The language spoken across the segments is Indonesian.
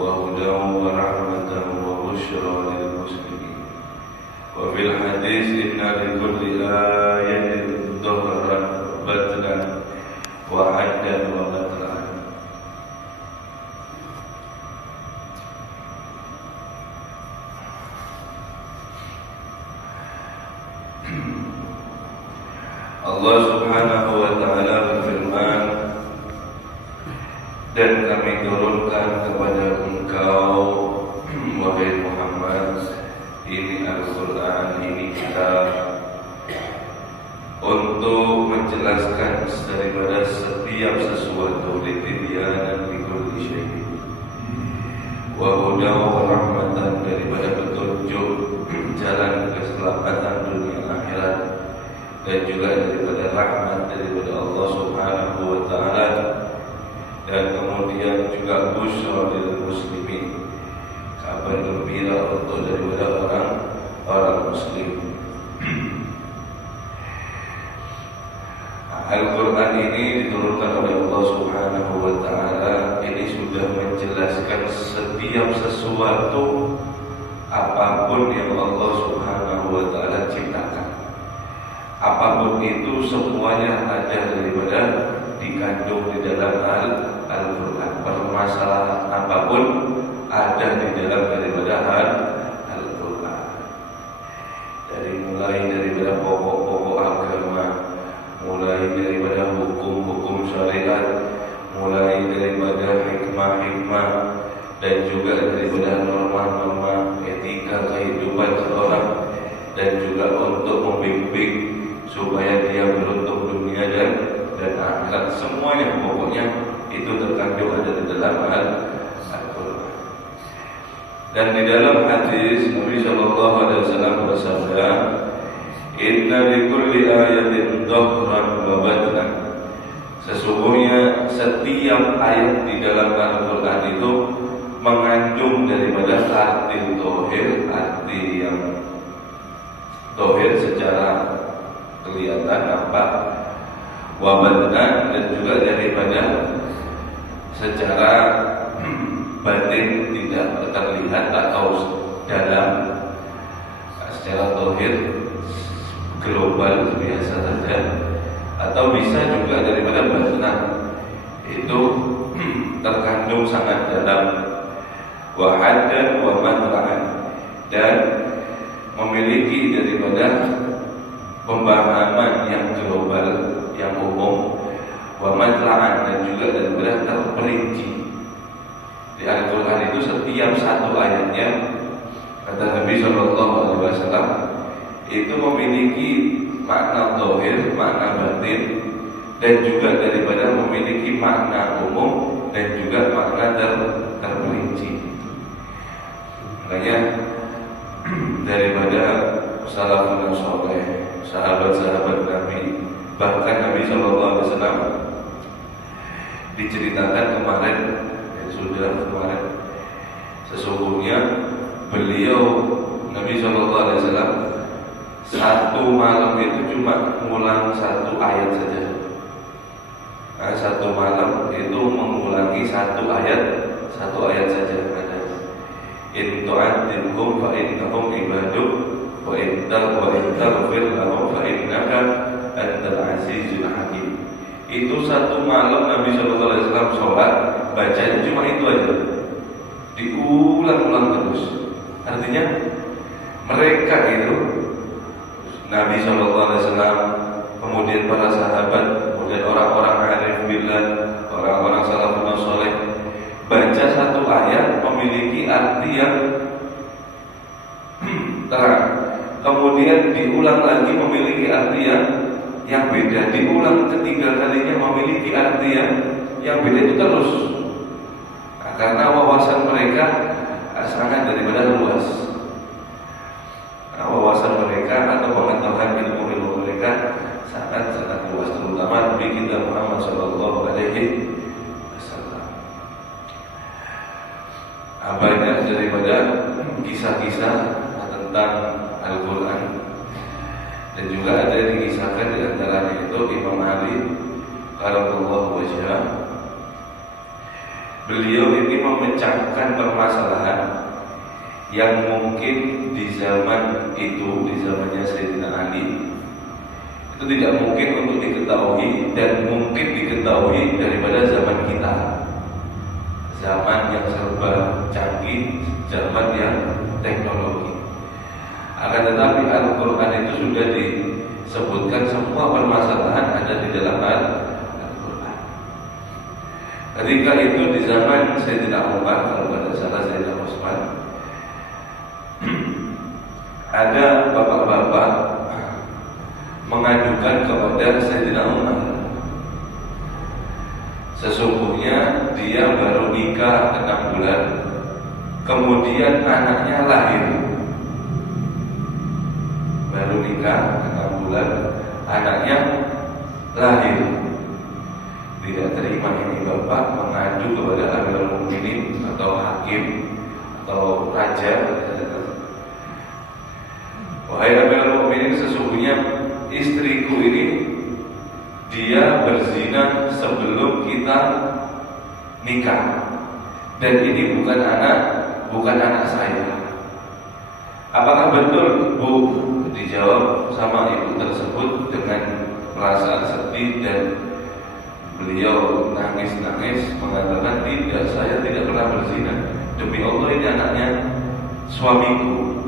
وهدى ورحمة وبشرى للمسلمين. وفي الحديث إن لكل آية ظهرا وبطنا وحدا ومطلعا. Allah Subhanahu wa ta'ala berfirman, dan kami turunkan kepada engkau wahai Muhammad ini Al-Quran, ini kitab, untuk menjelaskan daripada setiap sesuatu, litibyanan likulli syai', wa hudan wa rahmatan, daripada petunjuk jalan keselamatan dunia akhirat, dan juga daripada rahmat daripada Allah Subhanahu wa ta'ala, dan kemudian juga busyra lil muslimin, kabar gembira untuk daripada orang muslim. Al-Quran ini diturunkan oleh Allah Subhanahu wa ta'ala. Ini sudah menjelaskan setiap sesuatu apapun yang Allah Subhanahu wa ta'ala ciptakan. Apapun itu semuanya ada daripada dikandung di dalam Al-Quran. Permasalahan apapun ada di dalam daripada Al-Quran. Mulai daripada pokok-pokok agama, mulai daripada hukum-hukum syariat, mulai daripada hikmah-hikmah, dan juga daripada norma-norma etika kehidupan seorang, dan juga untuk membimbing supaya dia beruntung dunia dan akhirat. Semuanya pokoknya itu terkandung ada di dalam Al-Quran. Dan di dalam hadis Nabi sallallahu alaihi wasallam bersabda, "Inna likulli ayatin dhahran wa batnan." Sesungguhnya setiap ayat di dalam Al-Quran itu mengandung daripada arti zahir, arti yang zahir secara kelihatan nampak, wa batnan, dan juga daripada secara batin tidak terlihat atau dalam, secara zahir global biasa saja, atau bisa juga daripada batnan itu terkandung sangat dalam, wa haddan wa matla'an, dan memiliki daripada pemahaman yang global, yang umum, wa matla'an, dan juga daripada terperinci. Di Al-Quran itu setiap satu ayatnya, kata Nabi sallallahu alaihi wasallam, itu memiliki makna zahir, makna batin, dan juga daripada memiliki makna umum dan juga makna terperinci. Makanya daripada salafun saleh, sahabat-sahabat Nabi, bahkan Nabi sallallahu alaihi wasallam diceritakan kemarin, sesungguhnya beliau Nabi sallallahu alaihi wasallam satu malam itu cuma mengulang satu ayat saja. Satu malam itu mengulangi satu ayat saja. In tu'adzibhum fa innahum ibaduk wa in taghfir lahum fa innaka antal azizul hakim. Itu satu malam Nabi sallallahu alaihi wasallam sholat, bacanya cuma itu aja, diulang-ulang terus. Artinya mereka itu, Nabi sallallahu alaihi wasallam, kemudian para sahabat, kemudian orang-orang arif billah, orang-orang salafun saleh, baca satu ayat memiliki arti yang terang, kemudian diulang lagi memiliki arti yang beda, diulang ketiga kalinya memiliki arti yang beda, itu terus. Karena wawasan mereka sangat daripada luas. Wawasan mereka atau pengetahuan ilmu mereka sangat luas, terutama Nabi kita Muhammad sallallahu alaihi wasallam. Banyak daripada kisah-kisah tentang Al-Quran, dan juga ada yang dikisahkan di antaranya itu Imam Ali karamallahu wajhah. beliau ini memecahkan permasalahan yang mungkin di zaman itu, di zamannya Sayyidina Ali, itu tidak mungkin untuk diketahui dan mungkin diketahui daripada zaman kita, zaman yang serba canggih, zaman yang teknologi. Akan tetapi Al-Quran itu sudah disebutkan semua permasalahan ada di dalam Al-Quran. Ketika itu di zaman Sayyidina Umar, kalau tidak salah Sayyidina Utsman, ada bapak-bapak mengajukan kepada Sayyidina Umar, sesungguhnya dia baru nikah 6 bulan, kemudian anaknya lahir. Baru nikah 6 bulan, anaknya lahir. Tidak terima ini bapak mengadu kepada Amirul Mukminin atau hakim atau raja. Wahai Amirul Mukminin, sesungguhnya istriku ini dia berzina sebelum kita nikah, dan ini bukan anak saya. Apakah betul, Bu? Dijawab sama ibu tersebut dengan perasaan sedih, dan beliau nangis-nangis mengatakan, tidak, saya tidak pernah berzina. Demi Allah, ini anaknya suamiku.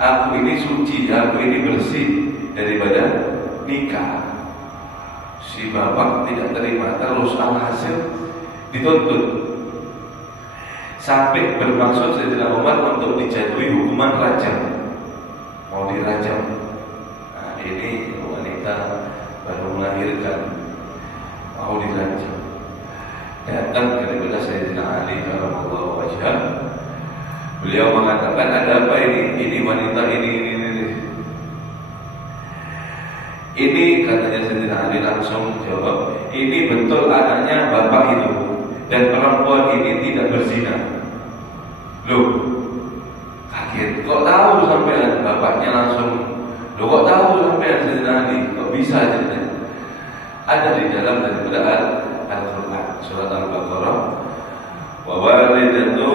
Aku ini suci, aku ini bersih daripada nikah. Si bapak tidak terima, terus alhasil dituntut sampai bermaksud Sayyidina Umar untuk dijatuhi hukuman rajam, mau dirajam. Nah, ini wanita baru melahirkan mau dirajam. Datang daripada Sayyidina Ali karramallahu wajhah. Beliau mengatakan, ada apa ini? Ini wanita ini. Ini katanya Sayyidina Ali langsung jawab, ini betul anaknya bapak itu, dan perempuan ini tidak berzina. Loh, kaget. Kok tahu sampai bapaknya langsung? Loh, kok tahu sampai Sayyidina Ali? Kok bisa ceritanya? Ada di dalam daripada Al-Quran, surat Al-Baqarah. Wa walidatu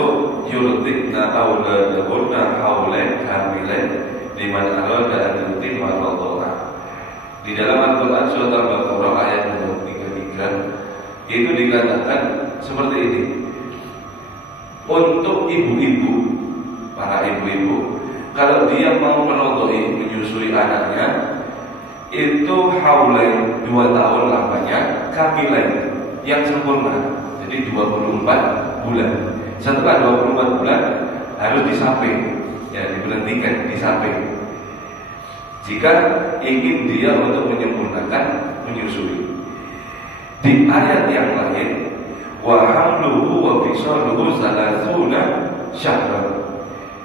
yurdina auladahunna haulain kamilain liman arada an yutimma radha'ah. Di dalam Al-Quran surat Al-Baqarah ayat 33 itu dikatakan seperti ini. Untuk ibu-ibu, para ibu-ibu, kalau dia mau merodoi, menyusui anaknya, itu haulain 2 tahun lamanya, kamilain yang sempurna, jadi 24 bulan. Setelah 24 bulan harus disamping, ya, diberhentikan, disamping. Jika ingin dia untuk menyempurnakan menyusui. Di ayat yang lain, wa hamluhu wa fisaluhu salasuna syahran.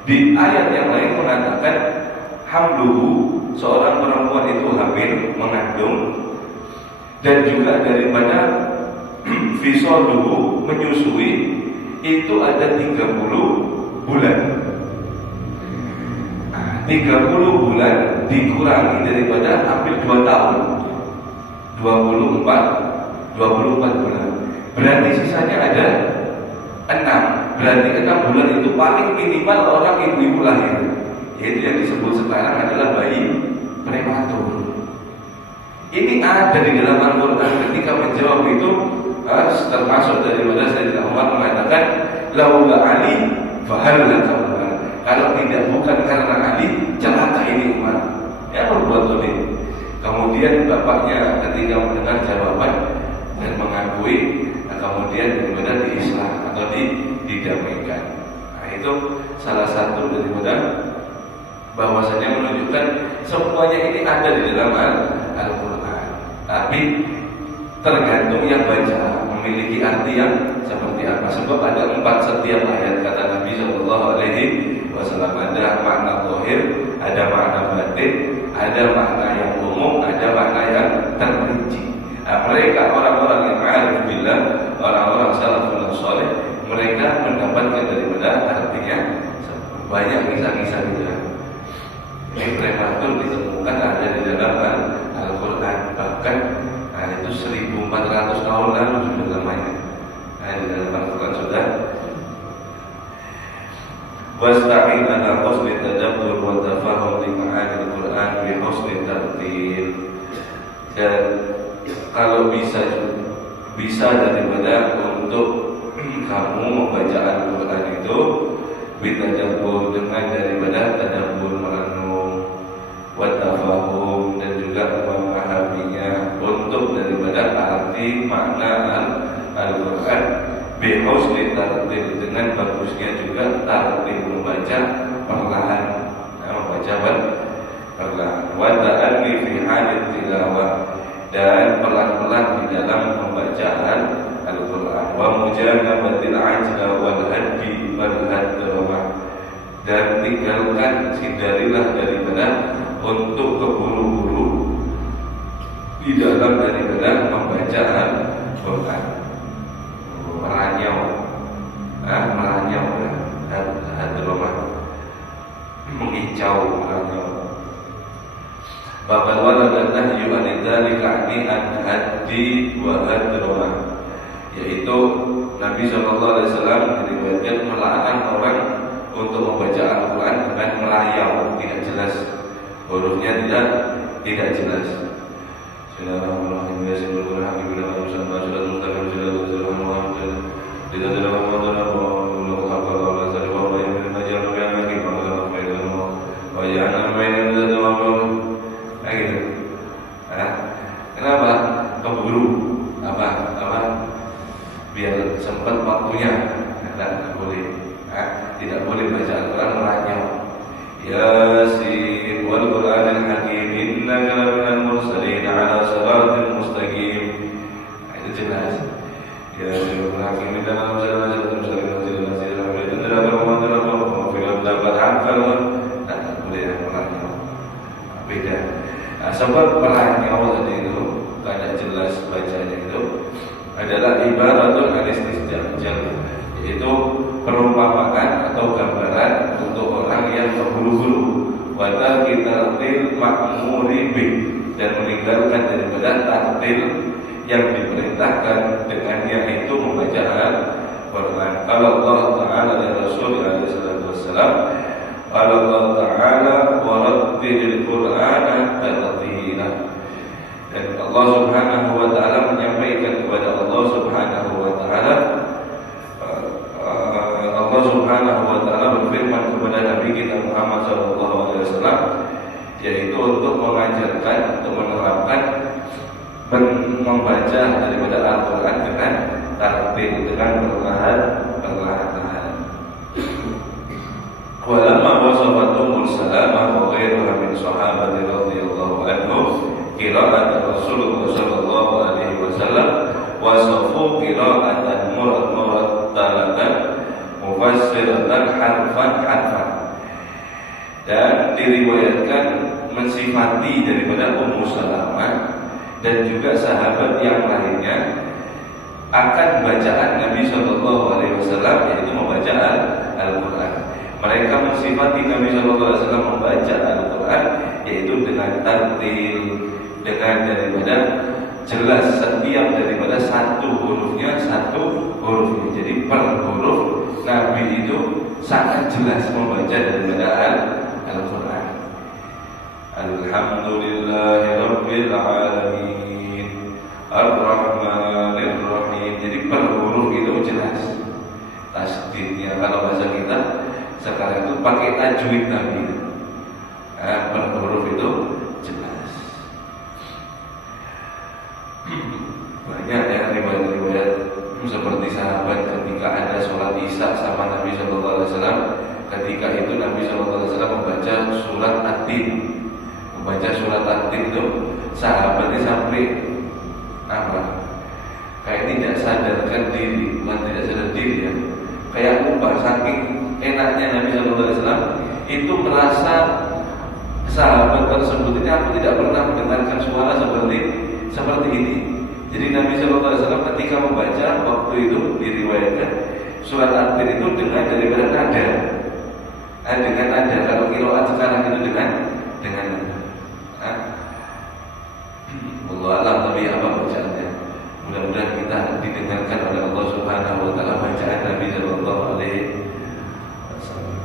Di ayat yang lain mengatakan hamluhu, seorang perempuan itu hamil, mengandung, dan juga daripada fisaluhu, menyusui, itu ada 30 bulan. 30 bulan dikurangi daripada hampir 2 tahun, 24 bulan. Berarti sisanya ada 6. Berarti 6 bulan itu paling minimal orang ibu-ibu lahir. Yaitu yang disebut sekarang adalah bayi prematur. Ini ada di dalam Al-Quran. Ketika menjawab itu, termasuk daripada Sayyidina Umar mengatakan, laula Ali fahalaka Umar. Kalau tidak bukan karena Ali, celaka ini Umar. Ya, berbuat dolim. Kemudian bapaknya ketika mendengar jawaban dan mengakui, kemudian daripada diislah atau didamaikan. Nah, itu salah satu daripada bahwasanya menunjukkan semuanya ini ada di dalam Al-Quran. Tapi tergantung yang baca memiliki arti yang seperti apa. Sebab ada 4 setiap ayat, kata Nabi Shallallahu Alaihi Wasallam. Ada makna zahir, ada makna batin, ada makna yang umum, ada makna yang terperinci. Nah, mereka orang-orang yang arif billah, orang-orang salafun saleh, mereka mendapatkan daripada artinya banyak kisah-kisah gitu. Ini prematur ditemukan ada di dalam Al-Quran, bahkan itu 1400 tahun lalu sudah namanya. Nah, di dalam Al-Quran sudah wasta'in ala husni tadabbur wa tafahum li ma'anil Qur'an bi husni tartil. Dan kalau bisa daripada untuk kamu membaca Al-Quran itu bitadabbur, dengan daripada tadabbur, merenung, wa tafahum, dan juga memahaminya, untuk daripada arti makna Al-Quran bi husni tartil, dengan bagusnya juga tartil, membaca perlahan, membaca perlahan, wa ta'anni fi halit tilawah, dan pelan-pelan di dalam pembacaan Al-Quran, wa mujanabatil ajla wal hadbi wal hadramah, dan hindarilah daripada untuk keburu-buru di dalam daripada pembacaan Al-Quran. Meranyau, hadramah, mengicau, meranyau. Bahkan wala nahyu anidzalika ani haddi wa hadramah, yaitu Nabi SAW diriwayatkan melarang orang untuk membaca Al-Quran dengan merayau, tidak jelas, hurufnya tidak jelas. Kenapa? Keburu biar sempat waktunya, tidak boleh baca Al-Quran meranyau. Yasin wal Qur'anil hakim innaka laminal mursalin ala siratal mustaqim. Itu jelas. Yasin wal hakim innaka laminal mursalin ala siratal mustaqim. Tidak boleh meranyau. Beda. Sebab meranyau tadi itu tidak jelas bacanya itu adalah ibaratul al-istijal, yaitu perumpamaan atau gambaran untuk orang yang terburu-buru, wa tarkil ma'muri bih, dan meninggalkan daripada tartil yang diperintahkan dengannya, itu membaca Al-Quran. Kalau Allah Ta'ala dan Rasulullah SAW, kalau Allah Ta'ala wa rattilil Qur'ana tartila, dan Allah Subhanahu wa Ta'ala menyampaikan kepada Allah Subhanahu wa Ta'ala, Allah Subhanahu wa Ta'ala berfirman kepada Nabi kita Muhammad SAW, yaitu untuk mengajarkan, untuk menerapkan membaca daripada Al-Quran dengan tartil, dengan perlahan-lahan. Walamma wasafatumul salama wa ghairuha min sahabati radhiyallahu anhum qira'at Rasulullah sallallahu alaihi wasallam wasafu qira'atan murattalatan mufassiratan harfan. Dan diriwayatkan mensifati daripada Ummu Salamah dan juga sahabat yang lainnya akan bacaan Nabi sallallahu alaihi wasallam, yaitu membaca Al-Quran. Mereka mensifati Nabi sallallahu alaihi wasallam membaca Al-Quran yaitu dengan tartil, dengan daripada jelas setiap daripada satu hurufnya. Jadi per huruf Nabi itu sangat jelas membaca daripada Al-Quran. Alhamdulillahirabbil alamin Ar-Rahmanir Rahim. Jadi per huruf itu jelas tasdidnya. Kalau bahasa kita sekarang itu pakai tajwid Nabi. Per huruf itu jelas. Banyak ya riwayat-riwayat seperti sahabat ketika ada sholat Isya sama Nabi Sallallahu Alaihi Wasallam, ketika itu Nabi Sallallahu Alaihi Wasallam membaca surat At-Tin. Membaca surat At-Tin itu sahabatnya sampai kayak tidak sadarkan diri, bukan tidak sadar diri ya, kayak lupa, saking enaknya Nabi Sallallahu Alaihi Wasallam itu merasa sahabat tersebut ini, aku tidak pernah mendengarkan suara seperti ini. Jadi Nabi Sallallahu Alaihi Wasallam ketika membaca waktu itu diriwayatkan surat At-Tin itu dengan daripada nada, dengan nada. Kalau qiraat sekarang itu dengan nada. Allah alam, tapi apa bacaannya? Mudah-mudahan kita didengarkan oleh Allah Subhanahu wa Ta'ala bacaan Nabi Sallallahu Alaihi Wasallam.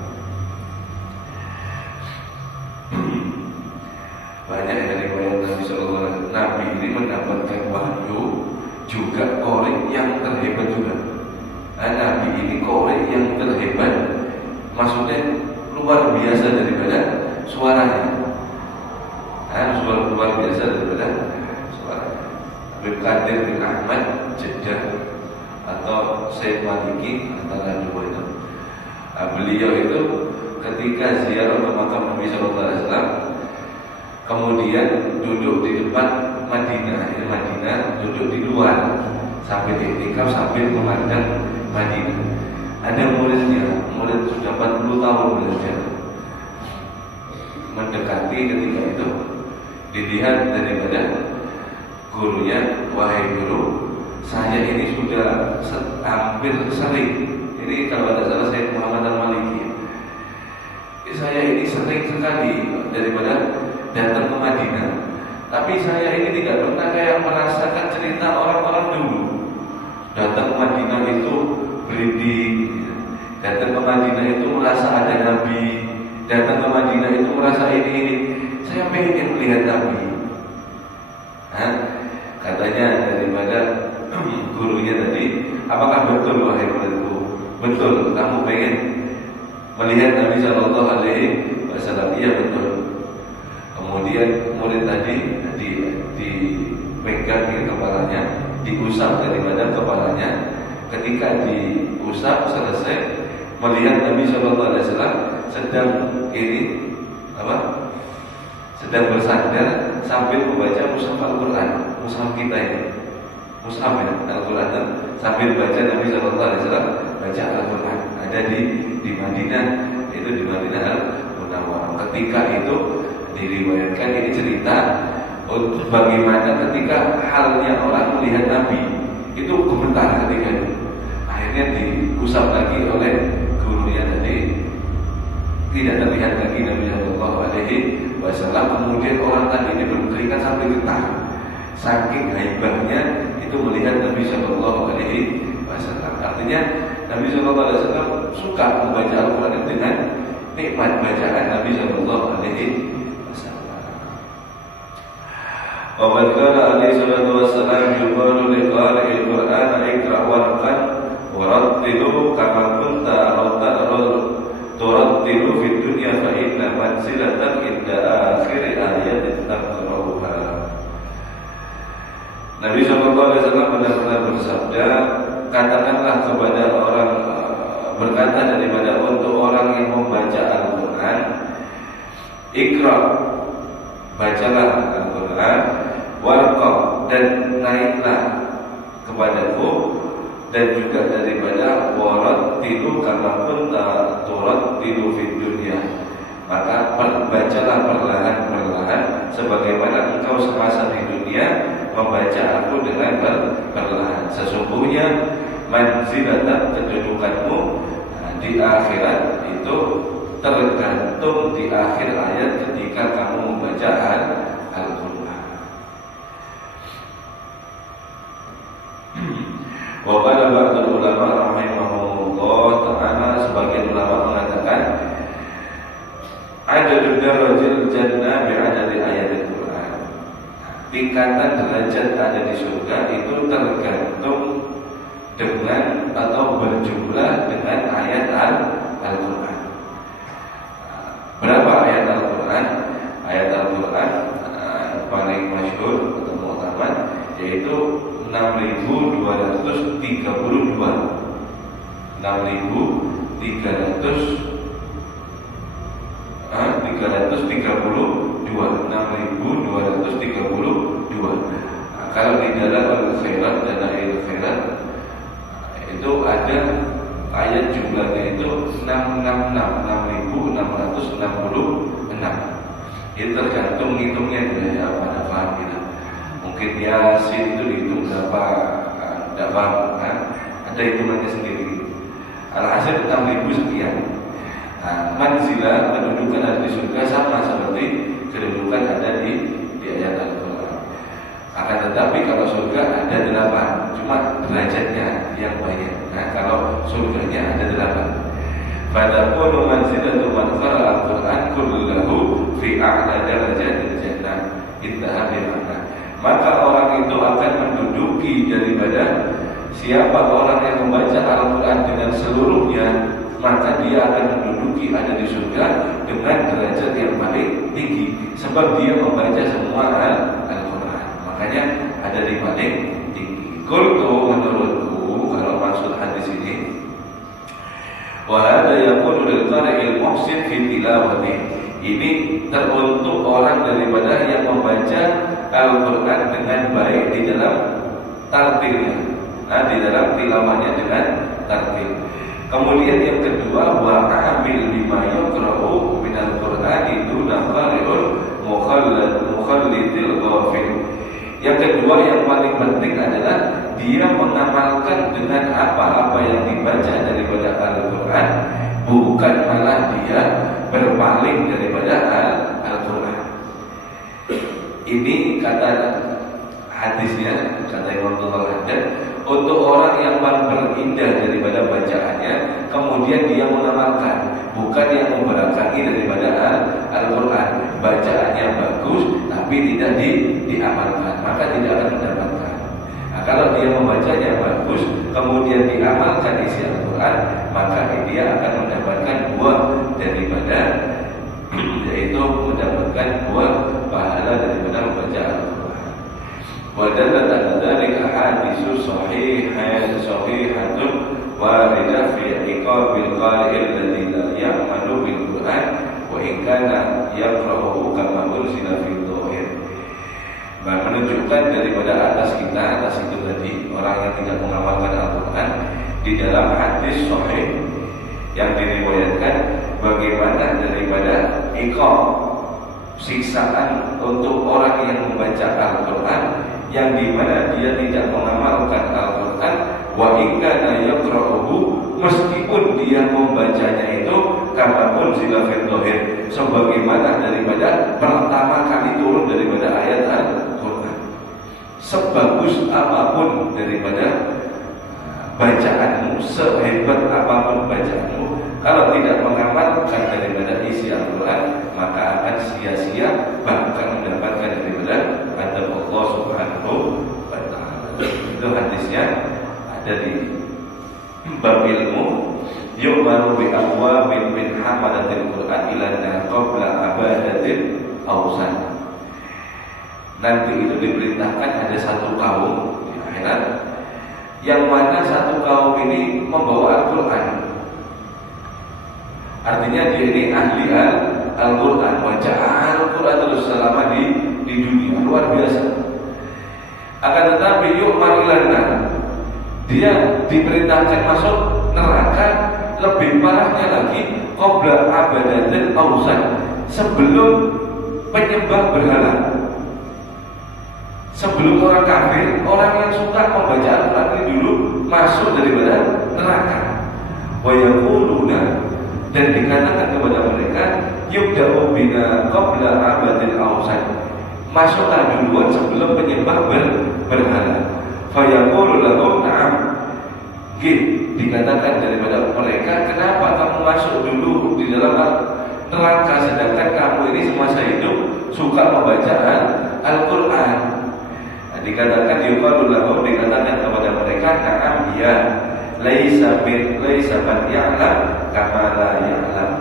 memiliki korek yang terhebat, maksudnya luar biasa daripada suaranya. Luar biasa daripada suaranya. Habib Qadir bin Ahmad Jeddah atau Syekh Maliki antara dua itu. Beliau itu ketika ziarah ke makam Nabi Sallallahu Alaihi Wasallam, kemudian duduk di depan Madinah, duduk di luar sambil iktikaf sambil memandang Madinah. Ada murid sudah 40 tahun belajar, mendekati ketika itu dilihat daripada gurunya, wahai guru, saya ini sudah hampir sering, ini kalau ada salah saya Muhammad Al-Maliki, saya ini sering sekali daripada datang ke Madinah, tapi saya ini tidak pernah kayak merasakan cerita orang-orang dulu. Datang ke Madinah itu berlinding, datang ke Madinah itu merasa ada Nabi, datang ke Madinah itu merasa ini. Saya pengen melihat Nabi. Katanya daripada gurunya tadi, apakah betul wahai muridku? Betul, kamu pengen melihat Nabi Sallallahu Alaihi Wasallam? Iya betul. Kemudian murid tadi dipegang ke kepalanya, diusap daripada kepalanya. Ketika diusap selesai, melihat Nabi Sallallahu Alaihi Wasallam sedang sedang bersandar sambil membaca mushaf Al-Quran, mushaf kita ini, mushaf Al-Quran, sambil baca Nabi Sallallahu Alaihi Wasallam baca Al-Quran. Ada di Madinah, itu di Madinah Al-Munawwarah. Ketika itu diriwayatkan, ini cerita bagaimana ketika halnya orang melihat Nabi itu gemetar ketika itu. Akhirnya diusap lagi oleh gurunya tadi, tidak terlihat lagi Nabi Sallallahu Alaihi Wasallam. Kemudian orang tadi ini berkeringat sampai getah, saking haibahnya itu melihat Nabi Sallallahu Alaihi Wasallam. Artinya Nabi Sallallahu Alaihi Wasallam suka membaca Al-Quran dengan nikmat bacaan Nabi Sallallahu Alaihi Wasallam. Wa qala alaihi salatu wassalam yuqalu liqari'il Qur'an iqra' warqan warattilu kama kunta turattilu fid dunya fa inna manzilatan inda akhir ayatin taqra'uha. Nabi sallallahu alaihi wasallam benar-benar bersabda, katakanlah kepada orang, berkata daripada untuk orang yang membaca Al-Quran, Iqra, bacalah Al-Quran, warqa, dan naiklah kepadaku, dan juga daripada warattilu kama kunta turattilu fid dunya, maka bacalah perlahan-perlahan sebagaimana engkau semasa di dunia membaca aku dengan perlahan. Sesungguhnya manzilatan, kedudukanmu di akhirat itu tergantung di akhir ayat ketika kamu membaca Al-Quran. Wa qala ba'dul ulama rahimahumullah ta'ala, sebagian ulama mengatakan adadud darajil jannah bi'adadi ayatil Quran. Tingkatan derajat ada di surga itu tergantung dengan atau berjumlah dengan ayat Al-Quran. Berapa ayat Al-Quran? Ayat Al-Quran paling masyhur atau mu'tamad yaitu 6.332. 6.332. Kalau di dalam Al-Khairat dan Al-Khairat itu ada ayat jumlahnya itu 666. Itu tergantung hitungnya dari apa paham kita. Mungkin Yasin itu dihitung berapa, tidak paham, ada hitungannya sendiri. Al-Hasil 6.000 sekian. Manzilah, kedudukan ada di surga sama seperti kedudukan ada di ayat Al-Quran. Akan tetapi kalau surga ada 8, cuma derajatnya yang banyak. Kalau surganya ada 8. Fadaqulu manzilatu man qara'a Al-Quran kullahu fi a'la darajatil jannah. Intaha bi makna. Maka orang itu akan menduduki daripada siapa orang yang membaca Al-Quran dengan seluruhnya, maka dia akan menduduki ada di surga dengan derajat yang paling tinggi, sebab dia membaca semua Al-Quran. Makanya ada di paling tinggi. Qultu, menurutku, kalau maksud hadis ini, wa hadza yakunu lil qari'il muhsin fi tilawati. Ini teruntuk orang daripada yang membaca Al-Quran dengan baik di dalam tartilnya, di dalam tilawahnya dengan tartil. Kemudian yang kedua, wa amil bima yaqra'u min al-Qur'ani duna qari'ul mukhallidil ghafil. Yang kedua yang paling penting adalah dia mengamalkan dengan apa-apa yang dibaca daripada Al-Quran, bukan malah dia berpaling daripada Al-Quran. Ini kata hadisnya, kata Imam Al-Haddad, untuk orang yang berindah daripada bacaannya, kemudian dia mengamalkan, bukan yang memberantakan daripada Al-Quran. Bacaannya bagus, tapi tidak diamalkan, maka tidak akan mendapatkan. Nah, kalau dia membacanya bagus, kemudian diamalkan isi Al-Quran, maka dia akan mendapatkan buah daripada, yaitu mendapatkan buah pahala daripada membaca Al-Quran. ودلت على ذلك أحاديث صحيحة واردة في عقاب القارئ الذي لا يعمل بالقرآن وإن كان يقرأه كما أنزل في الظاهر. Menunjukkan daripada atas itu tadi, orang yang tidak mengamalkan Al-Quran, di dalam hadis sahih yang diriwayatkan bagaimana daripada iqab, siksaan untuk orang yang membaca Al-Quran, yang dimana dia tidak mengamalkan Al-Quran, wa ikana yaqra'uhu, meskipun dia membacanya itu kama unzila fil dhahir, sebagaimana daripada pertama kali turun daripada ayat Al-Quran. Sebagus apapun daripada bacaanmu, sehebat apapun bacaanmu, kalau tidak mengamalkan daripada isi Al-Quran, maka akan sia-sia, bahkan mendapatkan daripada adab Allah Subhanahu wa ta'ala. Itu hadisnya ada di bab ilmu, yu'maru bi aqwamin min hamalatil Quran ila qabla abadatil awsan. Nanti itu diperintahkan ada satu kaum di akhirat, yang mana satu kaum ini membawa Al-Quran. Artinya dia ini ahli Al-Quran, baca Al-Quran terus selama di dunia, luar biasa. Akan tetapi yuk marilanna, dia diperintahkan masuk neraka. Lebih parahnya lagi, qabla abadatil awsan, sebelum penyembah berhala, sebelum orang kafir, orang yang suka membaca Al-Quran ini dulu masuk daripada neraka. Wa yaquluna, dan dikatakan kepada mereka, yubda'u bina qabla abadil awsan, masuklah duluan sebelum penyembah berhala. Fa yaqulu lahum na'am, dikatakan daripada mereka, kenapa kamu masuk dulu di dalam neraka sedangkan kamu ini semasa hidup suka membaca Al-Quran. Nah, dikatakan yuqalu lahum, dikatakan kepada mereka, na'am, ya, laisa man ya'lam kama la ya'lam.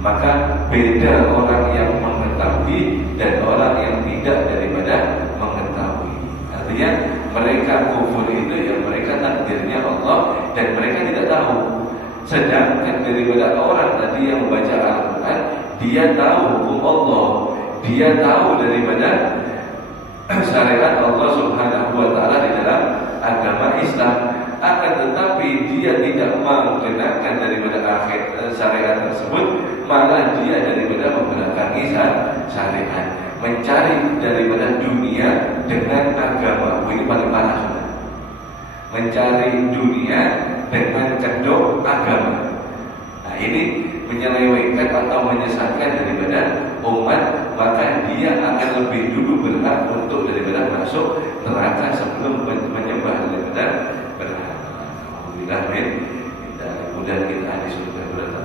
Maka beda orang yang mengetahui dan orang yang tidak daripada mengetahui. Artinya mereka kufur itu yang mereka takdirnya Allah dan mereka tidak tahu. Sedangkan daripada orang tadi yang membaca Al-Quran, dia tahu hukum Allah, dia tahu daripada syariat Allah Subhanahu wa ta'ala di dalam agama Islam. Akan tetapi dia tidak menggunakan daripada syariat tersebut, malah dia daripada membelakangi syariat, mencari daripada dunia dengan agama. Ini paling parah, sudah. Mencari dunia dengan kedok agama. Nah, ini menyelewengkan atau menyesatkan daripada umat, maka dia akan lebih dulu berhak untuk daripada masuk neraka sebelum menyembah daripada berhala. Alhamdulillah, mudah kita di surga berada.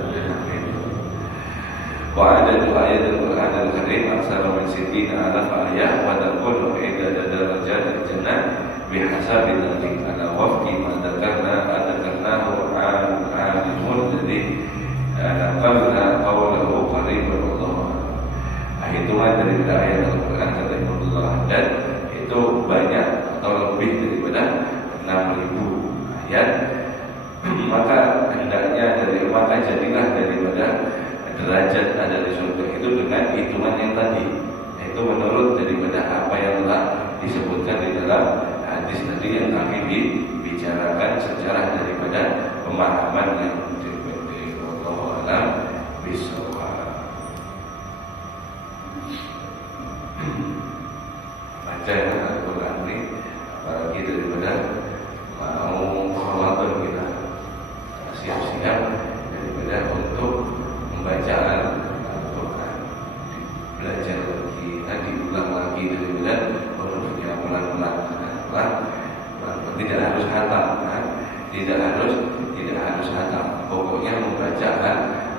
Wa ada ayat Al-Quran Al-Karim aksara min sittina alaf ayat wa takunu idza darajat al-jannah bihasabi dzalik. wafqi ma dzakarna alimun. Jadi naqalna qawlahu qaribun Allah. Hitungan daripada ayat Al-Quran kata Ibnullah, dan itu banyak atau lebih daripada 6.000 ayat. Maka jadilah daripada derajat ada di surga itu dengan hitungan yang tadi. Itu menurut daripada apa yang telah disebutkan di dalam hadis tadi yang kami dibicarakan sejarah daripada pemahaman yang berbeda. Wallahu a'lam bishawab. Baca Al-Quran ini apalagi daripada mau Ramadan kita siap-siap daripada untuk membaca Al-Quran, belajar lagi, diulang lagi daripada hurufnya pelan-pelan. Tidak harus hatam, tidak harus hatam. Pokoknya membaca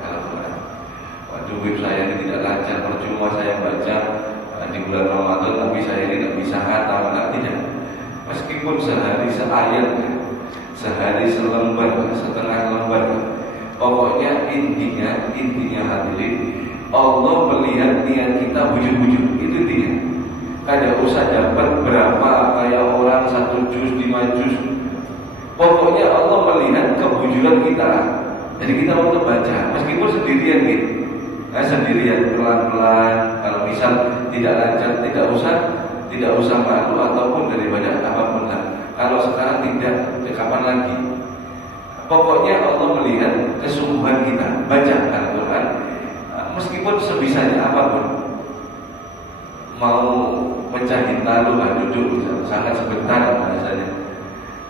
Al-Quran. Waktu ibu saya ini tidak lancar, percuma saya baca di bulan Ramadan, tapi saya ini tidak bisa hatam, tidak. Meskipun sehari seayat, sehari selembar, setengah lembar, pokoknya intinya hadirin, Allah melihat niat kita wujud-wujud, itu intinya. Kada usah dapat berapa kayak orang 1 juz, 5 juz. Pokoknya Allah melihat kewujudan kita. Jadi kita untuk baca, meskipun sendirian gitu. Sendirian pelan-pelan. Kalau misal tidak lancar, tidak usah malu ataupun daripada apapun lah. Kalau sekarang tidak, kapan lagi? Pokoknya Allah melihat kesungguhan kita baca Al-Quran, meskipun sebisanya apapun. Mau mencari taluhan duduk sangat sebentar biasanya,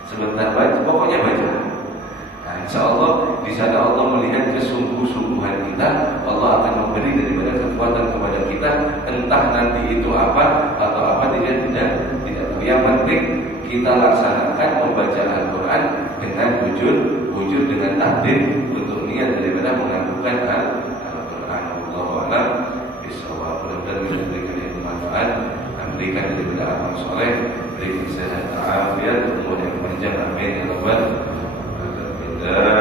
sebentar baca, pokoknya baca. Nah, insya Allah di sana Allah melihat kesungguh-sungguhan kita. Allah akan memberi daripada kekuatan kepada kita, entah nanti itu apa atau apa tidak tahu. Yang penting kita laksanakan membaca Al-Quran dengan wujud dengan takdir untuk niat daripada mengadukan Al-Quran. Allahu a'lam bishawab. Mudah-mudahan memberikan manfaat, memberikan daripada amal soleh.